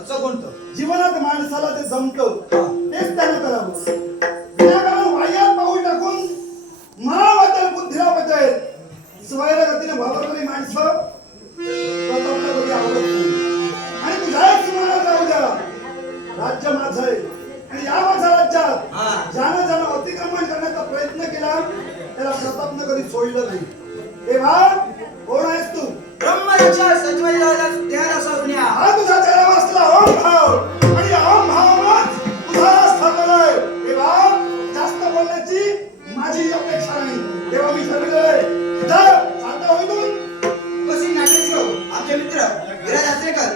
असं कोणतं? जीवनात माणसाला जे जमतं तेच त्यानं करावं. विनाकारण वाह्यात पाऊल टाकून मानवाबद्दल बुद्धीलाबद्दल स्वैर गतीने वावरणारी माणसं स्वतःला कधी आवडत नाही. आणि तुझ्याच मनात राहू द्या, राज्य माझं आहे आणि या माझ्या राज्यात ज्यानं ज्यानं अतिक्रमण करण्याचा प्रयत्न केला त्याला प्रतापनं कधी सोडलं नाही. तेव्हा कोण आहेस तू? ब्रह्मरक्षा सजवलेला देहाला सोडण्या. हा तुझा चेहरा वाचला ओम भाव आणि ओम भावनाच तुझा स्थापना आहे. तेव्हा जास्त बोलण्याची माझी अपेक्षा नाही. तेव्हा मी ठरवलेलं आहे चालता होईतून. कशी नाटेश्वर आमचे मित्र विराज आचरेकर